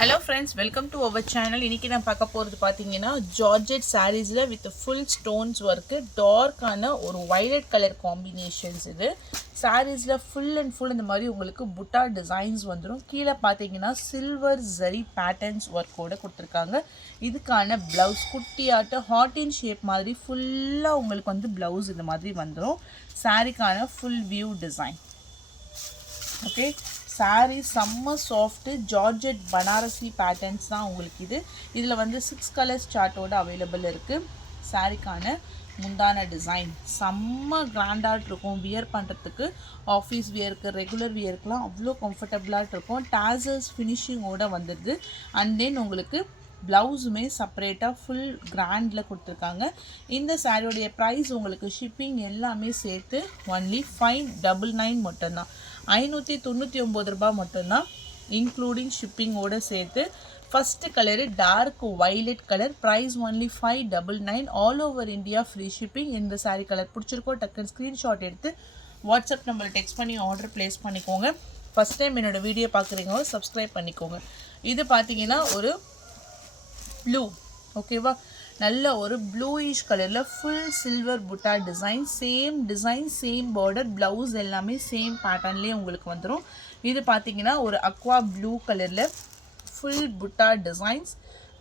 Hello friends, welcome to our channel. இன்னைக்கு நான் பார்க்க போறது பாத்தீங்கன்னா georgette sareesல with full stones work, dark ஆன ஒரு violet color combinations இது. sareesல full and full இந்த மாதிரி உங்களுக்கு புட்டா designs வந்துரும். கீழ பாத்தீங்கன்னா silver zari patterns work ஓட கொடுத்திருக்காங்க. இதுக்கான blouse குட்டியாட்ட heart in shape மாதிரி ஃபுல்லா உங்களுக்கு வந்து blouse இந்த மாதிரி வந்துரும். sareeக்கான full view design. Okay. Saree summer soft Georgette Banarasi patterns தான் உங்களுக்கு இது. இதுல வந்து 6 colors chart ஓட available இருக்கு. சாரிக்கான முந்தான டிசைன் செம்ம கிராண்டா இருக்கும். வியர் பண்றதுக்கு ஆபீஸ் வியருக்கு ரெகுலர் வியர்க்குலாம் அவ்ளோ கம்ஃபர்ட்டபிளா இருக்கும். டாசல்ஸ் ஃபினிஷிங் ஓட வந்திருது. and then உங்களுக்கு பிளவுஸுமே செப்பரேட்டா ஃபுல் கிராண்ட்ல கொடுத்திருக்காங்க. இந்த சாரியோட பிரைஸ் உங்களுக்கு ஷிப்பிங் எல்லாமே சேர்த்து only 599 மட்டும் தான். 599 ரூபாய் மட்டும் தான் இன்க்ளூடிங் ஷிப்பிங் ஓட சேர்த்து. First colour dark violet colour, price only 599. All over India free shipping. இந்த சாரி கலர் பிடிச்சிருக்கோ டக்குன்னு ஸ்கிரீன்ஷாட் எடுத்து வாட்ஸ்அப் நம்பர் டெக்ஸ்ட் பண்ணி ஆர்டர் பிளேஸ் பண்ணிக்கோங்க. ஃபர்ஸ்ட் டைம் என்னோட வீடியோ பார்க்குறீங்க சப்ஸ்கிரைப் பண்ணிக்கோங்க. இது பார்த்தீங்கன்னா ஒரு ப்ளூ, ஓகேவா, நல்ல ஒரு ப்ளூயிஷ் கலரில் ஃபுல் சில்வர் புட்டா டிசைன், சேம் பார்டர், ப்ளவுஸ் எல்லாமே சேம் பேட்டர்ன்லேயே உங்களுக்கு வந்துடும். இது பார்த்தீங்கன்னா ஒரு அக்வா ப்ளூ கலரில் ஃபுல் புட்டா designs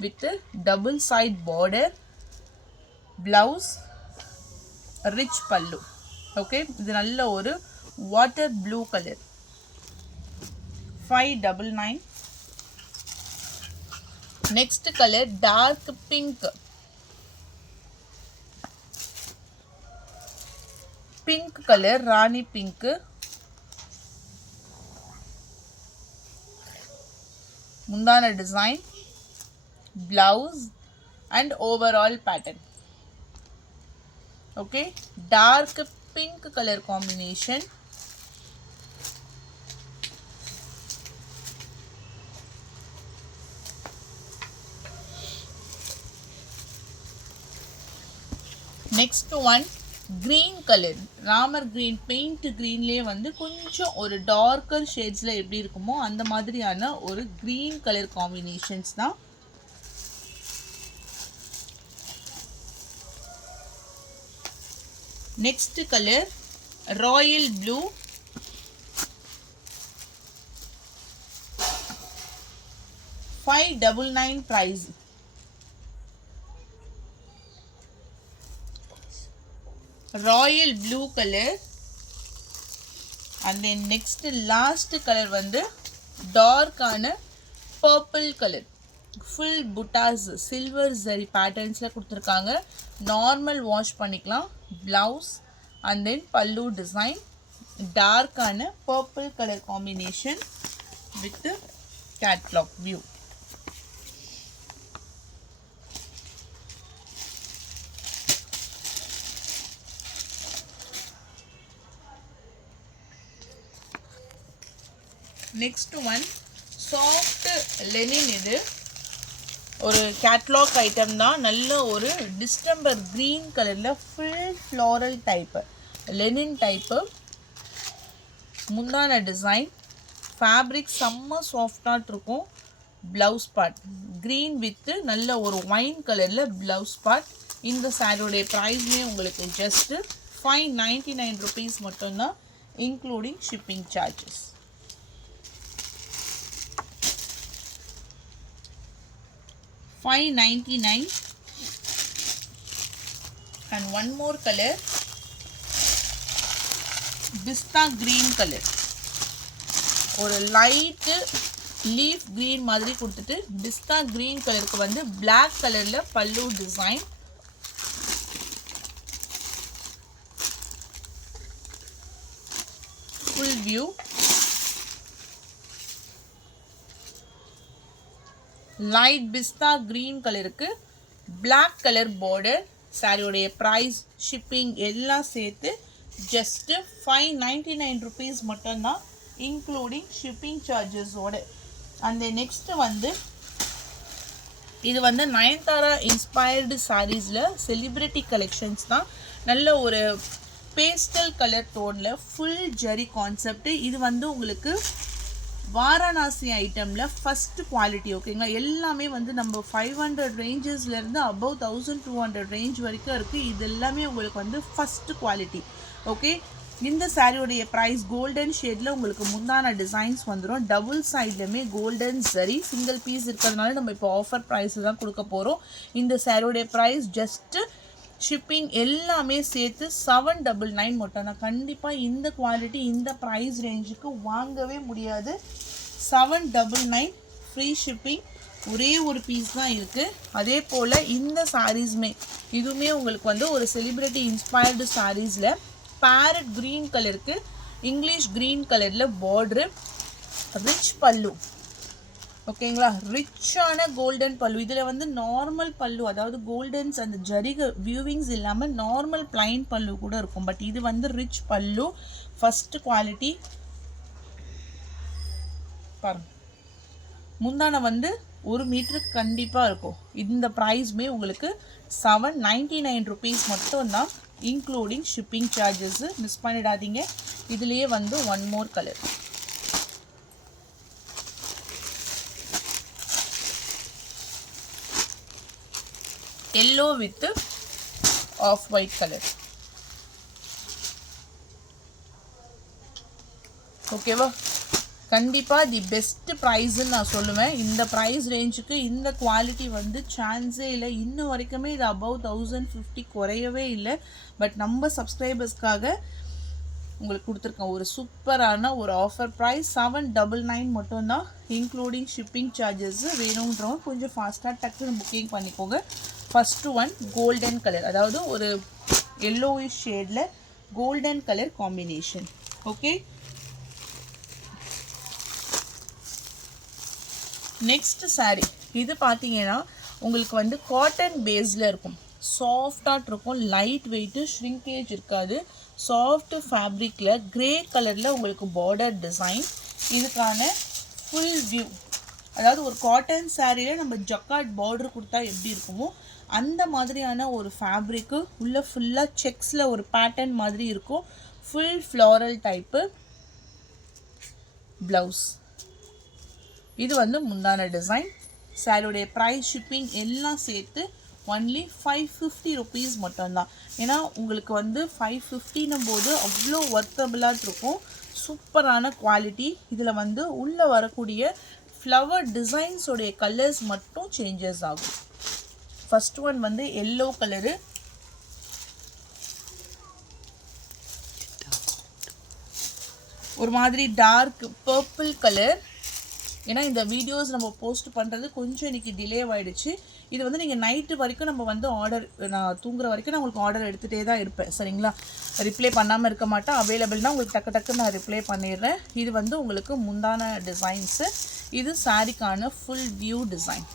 with double side border, blouse, rich pallu. Okay, இது நல்ல ஒரு water blue colour, 599. Next color dark pink, color Rani pink, mundana design, blouse and overall pattern. Okay, dark pink color combination. Next one green color, Ramar green, paint greenலயே வந்து கொஞ்சம் ஒரு darker shadesல எப்படி இருக்குமோ அந்த மாதிரியான ஒரு green color combinations தான். Next color royal blue, $599 price. Royal blue color. And then next last color வந்து dark ஆன purple color, full buttas silver zari patternsல கொடுத்திருக்காங்க. நார்மல் வாஷ் பண்ணிக்கலாம். blouse and then pallu design, dark ஆன purple color combination with catalog view. Next one soft linen. இது ஒரு catalogue item தான். நல்ல ஒரு டிஸ்டம்பர் green கலர்ல full floral type linen type. முந்தான டிசைன், ஃபேப்ரிக் செம்ம சாஃப்டா இருக்கும். ப்ளவுஸ் பார்ட் green with நல்ல ஒரு ஒயின் கலர்ல ப்ளவுஸ் பார்ட். இந்த சாரியோட பிரைஸ்மே உங்களுக்கு ஜஸ்ட் 599 rupees மட்டும் தான் including shipping charges. $599. And one more color, pista green color, ஒரு லைட் லீஃப் green மாதிரி கொடுத்துட்டு pista green கலருக்கு வந்து black கலர்ல pallu design. full view. Light pista green கலருக்கு black கலர் பார்டர். சாரியோடைய பிரைஸ் ஷிப்பிங் எல்லாம் சேர்த்து ஜஸ்ட் 599 rupees மட்டும் தான் இன்க்ளூடிங் ஷிப்பிங் சார்ஜஸோட. அந்த நெக்ஸ்ட் வந்து இது வந்து நயன்தாரா இன்ஸ்பயர்டு சாரீஸ்ல செலிபிரிட்டி கலெக்ஷன்ஸ் தான். நல்ல ஒரு பேஸ்டல் கலர் டோன்ல ஃபுல் ஜரி கான்செப்ட். இது வந்து உங்களுக்கு வாரணாசி ஐட்டம்ல ஃபர்ஸ்ட் குவாலிட்டி ஓகேங்களா. எல்லாமே வந்து நம்ம 500 ரேஞ்சஸ்லேருந்து அபவ் 1200 ரேஞ்ச் வரைக்கும் இருக்குது. இது எல்லாமே உங்களுக்கு வந்து ஃபர்ஸ்ட் குவாலிட்டி ஓகே. இந்த சாரியோடைய ப்ரைஸ் கோல்டன் ஷேடில் உங்களுக்கு முந்தான டிசைன்ஸ் வந்துடும். டபுள் சைட்லையுமே கோல்டன் சரி சிங்கிள் பீஸ் இருக்கிறதுனால நம்ம இப்போ ஆஃபர் ப்ரைஸில் தான் கொடுக்க போகிறோம். இந்த சாரியோடைய ப்ரைஸ் ஜஸ்ட்டு ஷிப்பிங் எல்லாமே சேர்த்து 799 மட்டும் தான். கண்டிப்பாக இந்த குவாலிட்டி இந்த ப்ரைஸ் ரேஞ்சுக்கு வாங்கவே முடியாது. 799 ஃப்ரீ ஷிப்பிங், ஒரே ஒரு பீஸ் தான் இருக்குது. அதே போல் இந்த சாரீஸுமே இதுவுமே உங்களுக்கு வந்து ஒரு செலிப்ரிட்டி இன்ஸ்பயர்டு சாரீஸில் பேரட் க்ரீன் கலருக்கு இங்கிலீஷ் க்ரீன் கலரில் பார்ட்ரு, ரிச் பல்லு ஓகேங்களா. ரிச்சான கோல்டன் பல்லு. இதில் வந்து நார்மல் பல்லு, அதாவது கோல்டன்ஸ் அந்த ஜரிக வியூவிங்ஸ் இல்லாமல் நார்மல் பிளைன் பல்லு கூட இருக்கும். பட் இது வந்து ரிச் பல்லு, ஃபஸ்ட்டு குவாலிட்டி பாருங்க. முந்தான வந்து 1 மீட்டருக்கு கண்டிப்பாக இருக்கும். இந்த ப்ரைஸுமே உங்களுக்கு 799 ருபீஸ் மட்டும்தான், இன்க்ளூடிங் ஷிப்பிங் சார்ஜஸ்ஸு. மிஸ் பண்ணிடாதீங்க. இதுலேயே வந்து one more colour yellow with off white colour ஓகேவா. கண்டிப்பாக தி பெஸ்ட் ப்ரைஸுன்னு நான் சொல்லுவேன். இந்த ப்ரைஸ் ரேஞ்சுக்கு இந்த குவாலிட்டி வந்து சான்ஸே இல்லை. இன்னும் வரைக்குமே இது அபவ் 1050 குறையவே இல்லை. பட் நம்ம சப்ஸ்கிரைபர்ஸ்க்காக உங்களுக்கு கொடுத்துருக்கேன் ஒரு சூப்பரான ஒரு ஆஃபர் ப்ரைஸ் 799 மட்டும்தான், இன்க்ளூடிங் ஷிப்பிங் சார்ஜஸ்ஸு. வேணுன்றவங்க கொஞ்சம் ஃபாஸ்ட்டாக டக்குன்னு புக்கிங் பண்ணிக்கோங்க. ஃபஸ்ட்டு ஒன் கோல்டன் கலர், அதாவது ஒரு எல்லோயிஷ் ஷேடில் golden colour combination okay. Next sari இது பார்த்தீங்கன்னா உங்களுக்கு வந்து காட்டன் பேஸில் இருக்கும். சாஃப்டாக இருக்கும், லைட் வெயிட்டு, ஷ்ரிங்கேஜ் இருக்காது. சாஃப்ட் ஃபேப்ரிக்கில் கிரே கலரில் உங்களுக்கு பார்டர் டிசைன். இதுக்கான ஃபுல் வியூ, அதாவது ஒரு காட்டன் சாரியில் நம்ம ஜக்கார்ட் பார்டர் கொடுத்தா எப்படி இருக்குமோ அந்த மாதிரியான ஒரு ஃபேப்ரிக்கு. உள்ளே ஃபுல்லாக செக்ஸில் ஒரு பேட்டர்ன் மாதிரி இருக்கும். Full floral type blouse. இது வந்து முந்தான டிசைன். சாரியோடைய ப்ரைஸ் ஷிப்பிங் எல்லாம் சேர்த்து ஒன்லி 550 ருபீஸ் மட்டும்தான். ஏன்னா உங்களுக்கு வந்து 550னும் போது அவ்வளோ ஒர்த்தபிளாக இருக்கும். சூப்பரான குவாலிட்டி. இதில் வந்து உள்ளே வரக்கூடிய ஃப்ளவர் டிசைன்ஸோடைய கலர்ஸ் மட்டும் சேஞ்சஸ் ஆகும். ஃபர்ஸ்ட் ஒன் வந்து எல்லோ கலரு, ஒரு மாதிரி டார்க் பர்பிள் கலர். ஏன்னா இந்த வீடியோஸ் நம்ம போஸ்ட் பண்ணுறது கொஞ்சம் இன்றைக்கி டிலே ஆகிடுச்சு. இது வந்து நீங்கள் நைட்டு வரைக்கும் நம்ம வந்து ஆர்டர், நான் தூங்குற வரைக்கும் நான் உங்களுக்கு ஆர்டர் எடுத்துகிட்டே தான் இருப்பேன் சரிங்களா. ரிப்ளை பண்ணாமல் இருக்க மாட்டேன். அவைலபிள்னால் உங்களுக்கு டக்கு டக்குன்னு நான் ரிப்ளை பண்ணிடுறேன். இது வந்து உங்களுக்கு முந்தான டிசைன்ஸு. இது சாரிக்கான ஃபுல் வியூ டிசைன்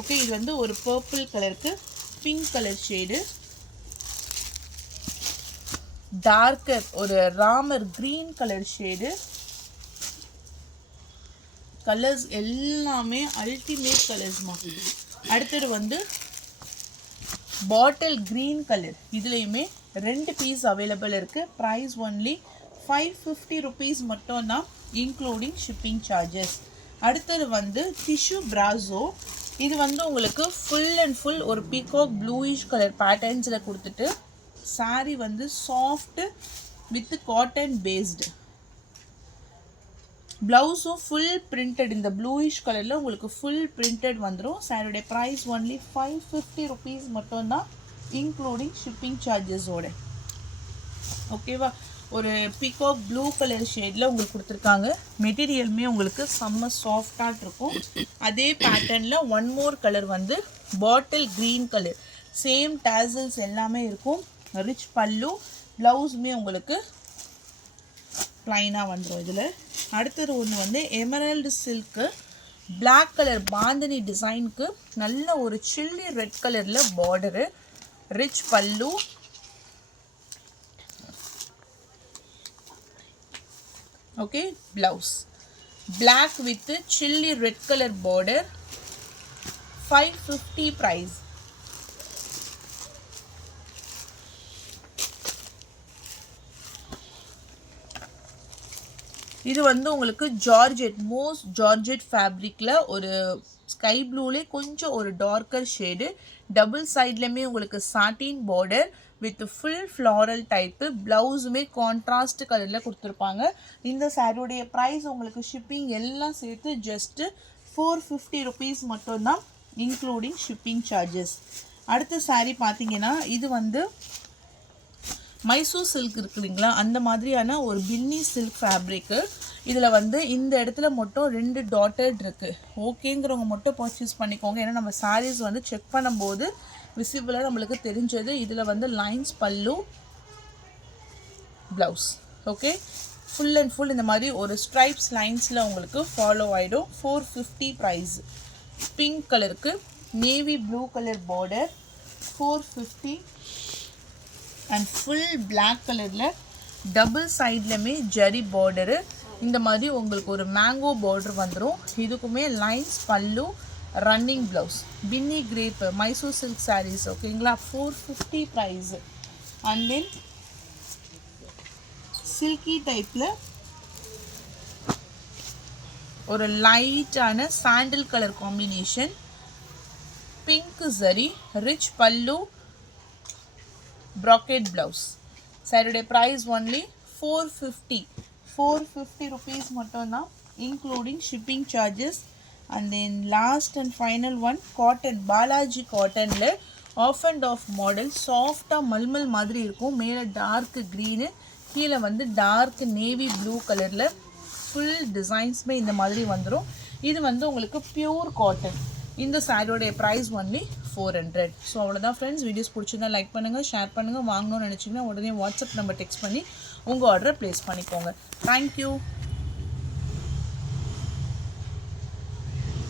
ஓகே. இது வந்து ஒரு பர்பிள் கலருக்கு பிங்க் கலர் ஷேடு, டார்க்கர் ஒரு Ramar green colour shade. Colours எல்லாமே அல்டிமேட் கலர்ஸ்மா. அடுத்தது வந்து பாட்டில் க்ரீன் கலர். இதுலேயுமே 2 பீஸ் அவைலபிள் இருக்குது. ப்ரைஸ் ஒன்லி 550 ருபீஸ் மட்டும்தான், இன்க்ளூடிங் ஷிப்பிங் சார்ஜஸ். அடுத்தது வந்து டிஷ்யூ பிராசோ. இது வந்து உங்களுக்கு ஃபுல் அண்ட் ஃபுல் ஒரு பீகாக் ப்ளூயிஷ் கலர் பேட்டர்ன்ஸில் கொடுத்துட்டு சாரீ வந்து சாஃப்ட்டு வித் காட்டன் பேஸ்டு. ப்ளவுஸும் ஃபுல் பிரிண்டட், இந்த ப்ளூயிஷ் கலரில் உங்களுக்கு ஃபுல் பிரிண்டட் வந்துடும். சாரியோடைய ப்ரைஸ் ஒன்லி 550 ருபீஸ் மட்டும்தான், இன்க்ளூடிங் ஷிப்பிங் சார்ஜஸோட ஓகேவா. ஒரு பீகாக் ப்ளூ கலர் ஷேடில் உங்களுக்கு கொடுத்துருக்காங்க. மெட்டீரியலுமே உங்களுக்கு செம்ம சாஃப்டாக இருக்கும். அதே பேட்டர்னில் ஒன் மோர் கலர் வந்து bottle green colour, same tassels எல்லாமே இருக்கும். ரிச் பல்லு, ப்ளவுஸுமே உங்களுக்கு ப்ளைனாக வந்துடும் இதில். அடுத்தது ஒன்று வந்து emerald silk black colour bandhani டிசைனுக்கு நல்ல ஒரு சில்லி ரெட் கலரில் border, rich pallu, okay. Blouse black with chilli red colour border, 550 price. இது வந்து உங்களுக்கு ஜார்ஜெட் மோஸ்ட் ஜார்ஜெட் ஃபேப்ரிக்கில் ஒரு ஸ்கை ப்ளூலே கொஞ்சம் ஒரு டார்க்கர் ஷேடு டபுள் சைட்லையுமே உங்களுக்கு satin border with full floral type ப்ளவுஸுமே கான்ட்ராஸ்ட் கலரில் கொடுத்துருப்பாங்க. இந்த சாரியோடைய ப்ரைஸ் உங்களுக்கு ஷிப்பிங் எல்லாம் சேர்த்து ஜஸ்ட்டு 450 rupees மட்டும்தான் இன்க்ளூடிங் ஷிப்பிங் சார்ஜஸ். அடுத்த சாரீ பார்த்தீங்கன்னா இது வந்து மைசூர் சில்க் இருக்கு இல்லைங்களா, அந்த மாதிரியான ஒரு பின்னி சில்க் ஃபேப்ரிக்கு. இதில் வந்து இந்த இடத்துல மட்டும் 2 டாட்டட் இருக்குது. ஓகேங்கிறவங்க மட்டும் பர்ச்சேஸ் பண்ணிக்கோங்க. ஏன்னா நம்ம சாரீஸ் வந்து செக் பண்ணும்போது விசிபிளாக நம்மளுக்கு தெரிஞ்சது. இதில் வந்து lines pallu blouse. Okay, full and full இந்த மாதிரி ஒரு ஸ்ட்ரைப்ஸ் லைன்ஸில் உங்களுக்கு ஃபாலோ ஆகிடும். 450 ப்ரைஸ். பிங்க் கலருக்கு navy blue colour border 450 and full black கலரில் டபுள் சைட்லையுமே ஜரி பார்டரு. இந்த மாதிரி உங்களுக்கு ஒரு மேங்கோ பார்டர் வந்துடும். இதுக்குமே லைன்ஸ் பல்லு ரன்னிங் ப்ளவுஸ். பின்னி கிரேப் மைசூர் சில்க் சாரீஸ். ஓகேங்களா, 450 ப்ரைஸ். அண்ட் தென் சில்கி டைப்பில் ஒரு லைட்டான சாண்டில் colour combination, pink zari, rich பல்லு, brocade blouse. சாரியோட ப்ரைஸ் ஒன்லி 450 rupees மட்டும்தான் including shipping charges. And then last and final one cotton, Balaji காட்டனில் ஆஃப் அண்ட் ஆஃப் மாடல். சாஃப்டாக மல்மல் மாதிரி இருக்கும். மேலே டார்க் க்ரீனு, கீழே வந்து டார்க் நேவி ப்ளூ கலரில் ஃபுல் டிசைன்ஸுமே இந்த மாதிரி வந்துடும். இது வந்து உங்களுக்கு பியூர் காட்டன். இந்த சாரியோடைய ப்ரைஸ் ஒன்லி 400. ஸோ அவ்வளோதான் ஃப்ரெண்ட்ஸ். வீடியோஸ் பிடிச்சிருந்தா லைக் பண்ணுங்கள், ஷேர் பண்ணுங்கள். வாங்கணும்னு நினச்சிங்கன்னா உடனே வாட்ஸ்அப் நம்பர் டெக்ஸ்ட் பண்ணி உங்கள் ஆர்டரை ப்ளேஸ் பண்ணிக்கோங்க. தேங்க்யூ.